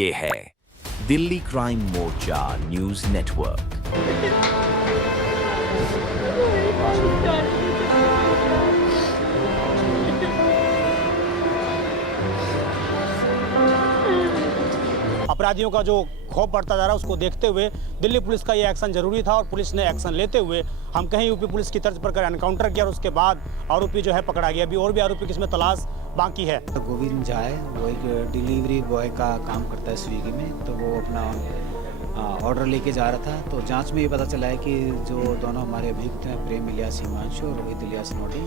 ये है दिल्ली क्राइम मोर्चा news network. अपराधियों का जो खौफ बढ़ता जा रहा है उसको देखते हुए दिल्ली पुलिस का ये एक्शन जरूरी था और पुलिस ने एक्शन लेते हुए हम कहीं यूपी पुलिस की तर्ज पर कर एनकाउंटर किया और उसके बाद आरोपी जो है पकड़ा गया। अभी और भी आरोपी किसमें तलाश बाकी है। गोविंद झा है, वो एक डिलीवरी बॉय का काम करता है स्विगी में। तो वो अपना ऑर्डर लेके जा रहा था। तो जांच में ये पता चला है कि जो दोनों हमारे अभियुक्त हैं, प्रेम इलियास हिमांशु और रोहित इलियास नोडी,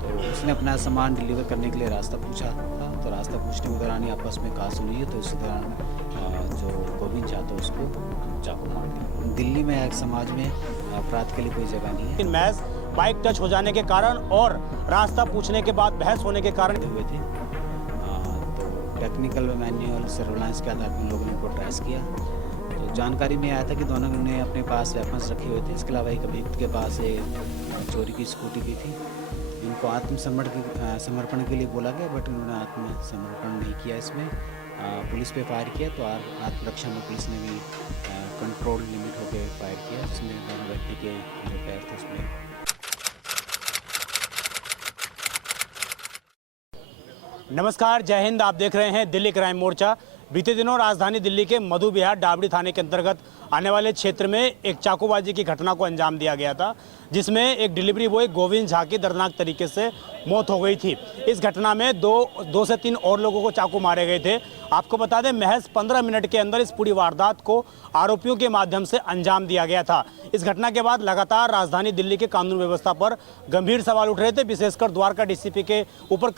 तो उसने अपना सामान डिलीवर करने के लिए रास्ता पूछा था। तो रास्ता पूछने के दौरान ही आपस में कहा सुनी है। तो इसी दौरान जो गोविंद झा था उसको चाकू मार दिया। दिल्ली में एक समाज में अपराध के लिए कोई जगह नहीं है। महज बाइक टच हो जाने के कारण और रास्ता पूछने के बाद बहस होने के कारण हुए थे। तो टेक्निकल मैनुअल सर्विलांस के आधार पर लोगों ने उनको ट्रेस किया। तो जानकारी में आया था कि दोनों ने अपने पास वेपन्स रखे हुए थे। इसके अलावा एक अभियुक्त के पास एक चोरी की स्कूटी भी थी। इनको समर्पण के लिए बोला गया, बट उन्होंने आत्मसमर्पण नहीं किया। इसमें पुलिस पे फायर किया। तो आत्मरक्षा में पुलिस ने भी कंट्रोल लिमिट होकर फायर किया, जिसमें दोनों व्यक्ति के जो पैर थे उसमें। नमस्कार, जय हिंद। आप देख रहे हैं दिल्ली क्राइम मोर्चा। बीते दिनों राजधानी दिल्ली के मधु विहार डाबड़ी थाने के अंतर्गत आने वाले क्षेत्र में एक चाकूबाजी की घटना को अंजाम दिया गया था, जिसमें एक डिलीवरी बॉय गोविंद झा की दर्दनाक तरीके से मौत हो गई थी। इस घटना में दो से तीन और लोगों को चाकू मारे गए थे। आपको बता दें, महज 15 मिनट के अंदर इस पूरी वारदात को आरोपियों के माध्यम से अंजाम दिया गया था। इस घटना के बाद लगातार राजधानी दिल्ली के कानून व्यवस्था पर गंभीर सवाल उठ रहे थे, विशेषकर द्वारका डीसीपी के ऊपर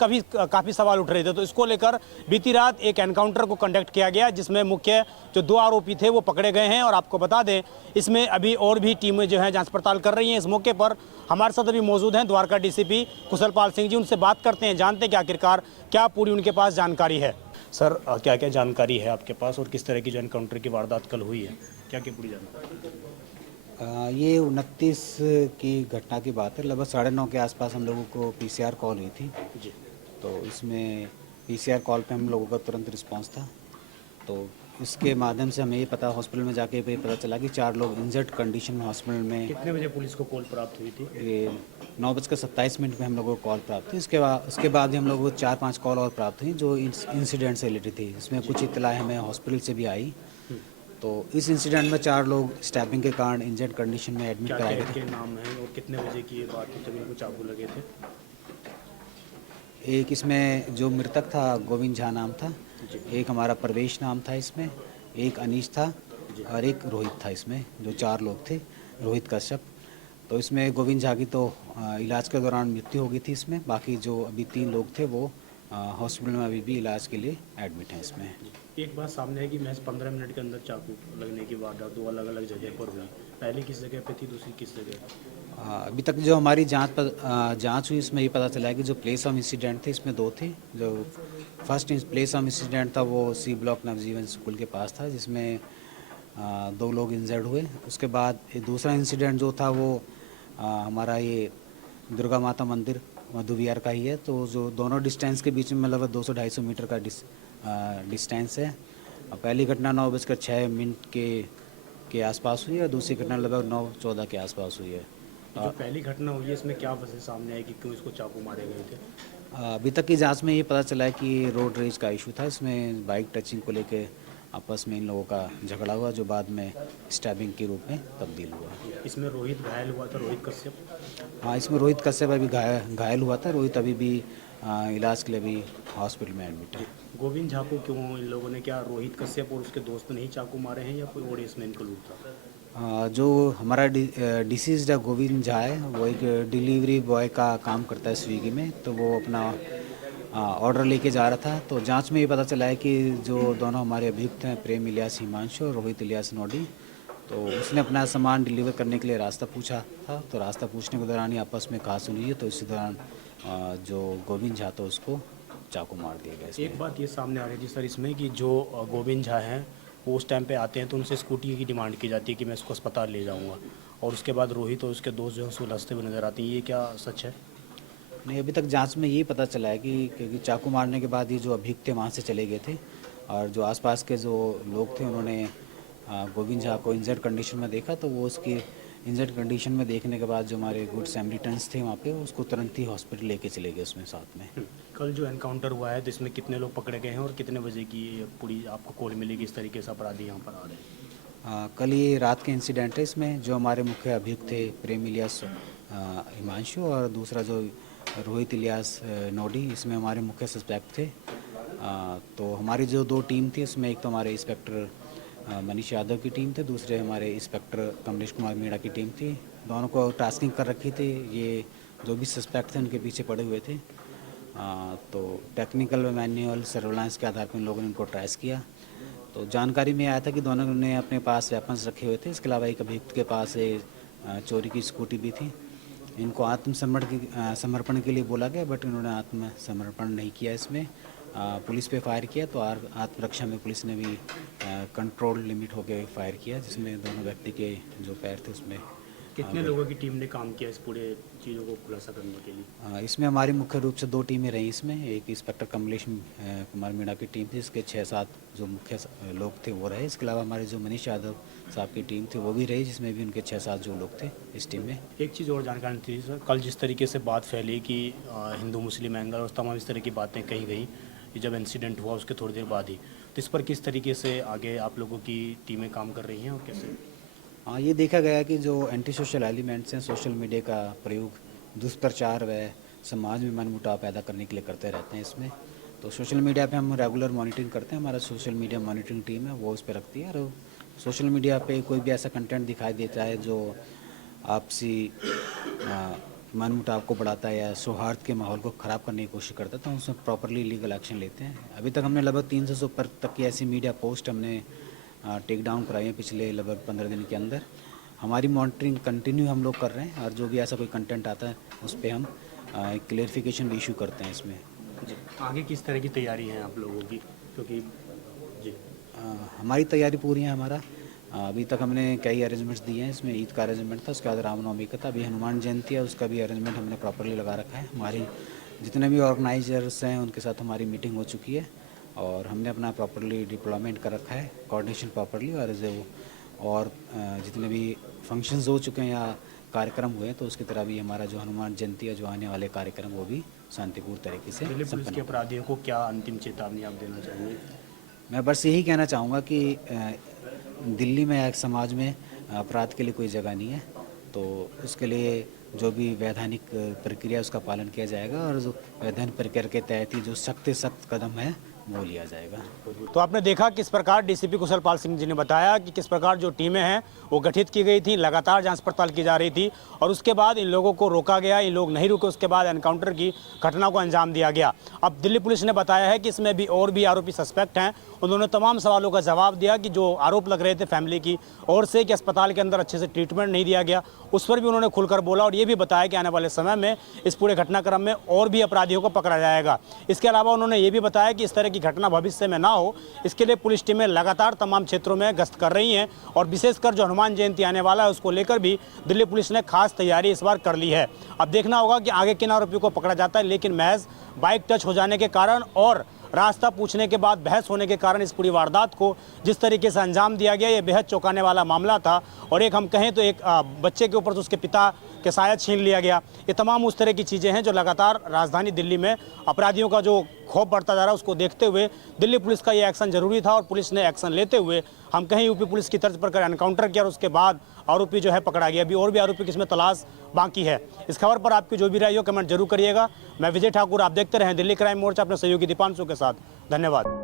काफ़ी सवाल उठ रहे थे। तो इसको लेकर बीती रात एक एनकाउंटर को कंडक्ट किया गया, जिसमें मुख्य जो 2 आरोपी थे वो पकड़े गए हैं। और आपको बता दें, इसमें अभी और भी टीमें जो हैं जांच पड़ताल कर रही हैं। इस मौके पर हमारे साथ अभी मौजूद हैं द्वारका डीसीपी कुशल पाल सिंह जी। उनसे बात करते हैं, जानते हैं कि आखिरकार क्या पूरी उनके पास जानकारी है। सर, क्या क्या जानकारी है आपके पास और किस तरह की जो एनकाउंटर की वारदात कल हुई है, क्या क्या पूरी जानकारी? ये 29 की घटना की बात है। लगभग 9:30 के आसपास हम लोगों को पीसीआर कॉल हुई थी जी। तो इसमें पीसीआर कॉल पे हम लोगों का तुरंत रिस्पांस था। तो इसके माध्यम से हमें ये पता हॉस्पिटल में जाके भी पता चला कि 4 लोग इंजर्ड कंडीशन में हॉस्पिटल में। कितने बजे पुलिस को कॉल प्राप्त हुई थी? ये 9:27 में हम लोगों को कॉल प्राप्त हुई। उसके बाद भी हम लोगों को 4-5 कॉल और प्राप्त हुई जो इंसिडेंट से रिलेटेड थी। इसमें कुछ इत्तलाएँ हमें हॉस्पिटल से भी आई। तो इस इंसिडेंट में 4 लोग स्टैबिंग के कारण इंजर्ड कंडीशन में एडमिट कराए गए थे। क्या नाम है और कितने बजे की ये बात है जब इनको चाकू लगे थे? एक इसमें जो मृतक था गोविंद झा नाम था, एक हमारा प्रवेश नाम था, इसमें एक अनीश था और एक रोहित था। इसमें जो 4 लोग थे, रोहित कश्यप। तो इसमें गोविंद झा की तो इलाज के दौरान मृत्यु हो गई थी। इसमें बाकी जो अभी 3 लोग थे वो हॉस्पिटल में अभी भी इलाज के लिए एडमिट हैं। इसमें एक बात सामने है कि महज 15 मिनट के अंदर चाकू लगने की वारदात 2 अलग अलग जगह पर हुई। पहली किस जगह पे थी, दूसरी किस जगह? अभी तक जो हमारी जांच हुई, इसमें ये पता चला है कि जो प्लेस ऑफ इंसिडेंट थे इसमें 2 थे। जो फर्स्ट प्लेस ऑफ इंसिडेंट था वो सी ब्लॉक नवजीवन स्कूल के पास था, जिसमें 2 लोग इंजर्ड हुए। उसके बाद दूसरा इंसिडेंट जो था वो हमारा ये दुर्गा माता मंदिर मधु विहार का ही है। तो जो दोनों डिस्टेंस के बीच में लगभग 200-250 मीटर का डिस्टेंस है। पहली घटना 9:06 के आसपास हुई है और दूसरी घटना लगभग 9:14 के आसपास हुई है। जो पहली घटना हुई है इसमें क्या वजह सामने है कि क्यों इसको चाकू मारे गए थे? अभी तक की जांच में ये पता चला है कि रोड रेज का इशू था। इसमें बाइक टचिंग को लेके आपस में इन लोगों का झगड़ा हुआ, जो बाद में स्टैबिंग के रूप में तब्दील हुआ। इसमें रोहित घायल हुआ था, रोहित कश्यप? हाँ, इसमें रोहित कश्यप अभी घायल हुआ था। रोहित अभी भी इलाज के लिए भी हॉस्पिटल में एडमिट है। गोविंद झा को क्यों इन लोगों ने, क्या रोहित कश्यप और उसके दोस्त ने ही चाकू मारे हैं या कोई और इसमें इंक्लूड था? जो हमारा डिसीज्ड गोविंद झा है, वो एक डिलीवरी बॉय का काम करता है स्विगी में। तो वो अपना ऑर्डर लेके जा रहा था। तो जांच में ये पता चला है कि जो दोनों हमारे अभियुक्त हैं, प्रेम इलियास हिमांशु और रोहित इलियास नोडी, तो उसने अपना सामान डिलीवर करने के लिए रास्ता पूछा था। तो रास्ता पूछने के दौरान ही आपस में कहा सुनी है। तो इसी दौरान जो गोविंद झा था उसको चाकू मार दिया गया। एक बात ये सामने आ रही थी सर इसमें कि जो गोविंद झा हैं वो उस टाइम पे आते हैं तो उनसे स्कूटी की डिमांड की जाती है कि मैं इसको अस्पताल ले जाऊंगा, और उसके बाद रोहित और उसके दोस्त जो हैं सुलझते हुए नजर आती हैं। ये क्या सच है? नहीं, अभी तक जांच में ये पता चला है कि क्योंकि चाकू मारने के बाद ये जो अभियुक्त थे वहाँ से चले गए थे और जो आसपास के जो लोग थे उन्होंने गोविंद झा को इंजर्ड कंडीशन में देखा, तो वो उसकी इंजर्ड कंडीशन में देखने के बाद जो हमारे गुड सैमरिटन्स थे वहाँ पे उसको तुरंत ही हॉस्पिटल लेके चले गए उसमें साथ में। कल जो एनकाउंटर हुआ है तो इसमें कितने लोग पकड़े गए हैं और कितने बजे की पूरी आपको कॉल मिलेगी इस तरीके से अपराधी यहाँ पर आ रहे हैं? कल ये रात के इंसिडेंट है। इसमें जो हमारे मुख्य अभियुक्त थे प्रेम इलियास हिमांशु और दूसरा जो रोहित इलियास नोडी, इसमें हमारे मुख्य सस्पेक्ट थे। तो हमारी जो दो टीम थी उसमें एक तो हमारे इंस्पेक्टर मनीष यादव की टीम थी, दूसरे हमारे इंस्पेक्टर कमलेश कुमार मीणा की टीम थी। दोनों को टास्किंग कर रखी थी, ये जो भी सस्पेक्ट थे उनके पीछे पड़े हुए थे। तो टेक्निकल मैनुअल सर्वेलांस के आधार पर इन लोगों ने इनको ट्रेस किया। तो जानकारी में आया था कि दोनों ने अपने पास वेपन्स रखे हुए थे। इसके अलावा एक अभियुक्त के पास चोरी की स्कूटी भी थी। इनको समर्पण के लिए बोला गया, बट इन्होंने आत्मसमर्पण नहीं किया। इसमें पुलिस पे फायर किया, तो आत्मरक्षा में पुलिस ने भी कंट्रोल लिमिट होकर फायर किया, जिसमें दोनों व्यक्ति के जो पैर थे उसमें। कितने लोगों की टीम ने काम किया इस पूरे चीज़ों को खुलासा करने के लिए? इसमें हमारी मुख्य रूप से दो टीमें रही। इसमें एक इंस्पेक्टर कमलेश कुमार मीणा की टीम थी, जिसके 6-7 जो मुख्य लोग थे वो रहे। इसके अलावा हमारे जो मनीष यादव साहब की टीम थी वो भी रही, जिसमें भी उनके 6-7 जो लोग थे इस टीम में। एक चीज़ और जानकारी थी सर, कल जिस तरीके से बात फैली कि हिंदू मुस्लिम एंगल और तमाम इस तरह की बातें कही गई, जब इंसिडेंट हुआ उसके थोड़ी देर बाद ही, तो इस पर किस तरीके से आगे आप लोगों की टीमें काम कर रही हैं और कैसे? हाँ, ये देखा गया कि जो एंटी सोशल एलिमेंट्स हैं, सोशल मीडिया का प्रयोग दुष्प्रचार व समाज में मनमुटाव पैदा करने के लिए करते रहते हैं। इसमें तो सोशल मीडिया पे हम रेगुलर मॉनिटरिंग करते हैं। हमारा सोशल मीडिया मॉनिटरिंग टीम है, वो उस पर रखती है। और सोशल मीडिया पे कोई भी ऐसा कंटेंट दिखाई देता है जो आपसी मनमुटाव को बढ़ाता है या सौहार्द के माहौल को ख़राब करने की कोशिश करता है, तो हम उसमें प्रॉपरली लीगल एक्शन लेते हैं। अभी तक हमने लगभग 300 से ऊपर तक की ऐसी मीडिया पोस्ट हमने टेक डाउन कराई है पिछले लगभग 15 दिन के अंदर। हमारी मॉनिटरिंग कंटिन्यू हम लोग कर रहे हैं, और जो भी ऐसा कोई कंटेंट आता है उस पर हम क्लियरिफिकेशन भी इशू करते हैं इसमें। जी, आगे किस तरह की तैयारी है आप लोगों की? क्योंकि जी हमारी तैयारी पूरी है। हमारा अभी तक हमने कई अरेंजमेंट्स दिए हैं। इसमें ईद का अरेंजमेंट था, उसके बाद रामनवमी का था, अभी हनुमान जयंती है, उसका भी अरेंजमेंट हमने प्रॉपरली लगा रखा है। हमारी जितने भी ऑर्गेनाइजर्स हैं उनके साथ हमारी मीटिंग हो चुकी है, और हमने अपना प्रॉपरली डिप्लॉयमेंट कर रखा है, कोऑर्डिनेशन प्रॉपरली। और जितने भी फंक्शंस हो चुके हैं या कार्यक्रम हुए हैं, तो उसकी तरह भी हमारा जो हनुमान जयंती या जो आने वाले कार्यक्रम वो भी शांतिपूर्ण तरीके से दिल्ली पुलिस के अपराधियों को क्या अंतिम चेतावनी आप देना चाहेंगे? मैं बस यही कहना चाहूँगा कि दिल्ली में एक समाज में अपराध के लिए कोई जगह नहीं है, तो उसके लिए जो भी वैधानिक प्रक्रिया उसका पालन किया जाएगा, और जो वैधानिक प्रक्रिया के तहत ही जो सख्त से सख्त कदम है वो लिया जाएगा। तो आपने देखा किस प्रकार डीसीपी कुशलपाल सिंह जी ने बताया कि किस प्रकार जो टीमें हैं वो गठित की गई थी, लगातार जांच पड़ताल की जा रही थी, और उसके बाद इन लोगों को रोका गया। इन लोग नहीं रुके, उसके बाद एनकाउंटर की घटना को अंजाम दिया गया। अब दिल्ली पुलिस ने बताया है कि इसमें भी और भी आरोपी सस्पेक्ट हैं। उन्होंने तमाम सवालों का जवाब दिया कि जो आरोप लग रहे थे फैमिली की ओर से कि अस्पताल के अंदर अच्छे से ट्रीटमेंट नहीं दिया गया, उस पर भी उन्होंने खुलकर बोला, और ये भी बताया कि आने वाले समय में इस पूरे घटनाक्रम में और भी अपराधियों को पकड़ा जाएगा। इसके अलावा उन्होंने ये भी बताया कि इस तरह की घटना भविष्य में ना हो, इसके लिए पुलिस टीमें लगातार तमाम क्षेत्रों में गश्त कर रही हैं, और विशेषकर जो हनुमान जयंती आने वाला है उसको लेकर भी दिल्ली पुलिस ने खास तैयारी इस बार कर ली है। अब देखना होगा कि आगे किन आरोपियों को पकड़ा जाता है, लेकिन महज बाइक टच हो जाने के कारण और रास्ता पूछने के बाद बहस होने के कारण इस पूरी वारदात को जिस तरीके से अंजाम दिया गया, ये बेहद चौंकाने वाला मामला था। और एक हम कहें तो एक बच्चे के ऊपर तो उसके पिता के साया छीन लिया गया। ये तमाम उस तरह की चीज़ें हैं जो लगातार राजधानी दिल्ली में अपराधियों का जो खौफ बढ़ता जा रहा है उसको देखते हुए दिल्ली पुलिस का ये एक्शन जरूरी था, और पुलिस ने एक्शन लेते हुए हम कहें यूपी पुलिस की तर्ज पर एनकाउंटर किया, और उसके बाद आरोपी जो है पकड़ा गया। अभी और भी आरोपी किसमें तलाश बाकी है। इस खबर पर आपकी जो भी राय हो कमेंट जरूर करिएगा। मैं विजय ठाकुर, आप देखते रहें दिल्ली क्राइम मोर्चा अपने सहयोगी दीपांशु के साथ। धन्यवाद।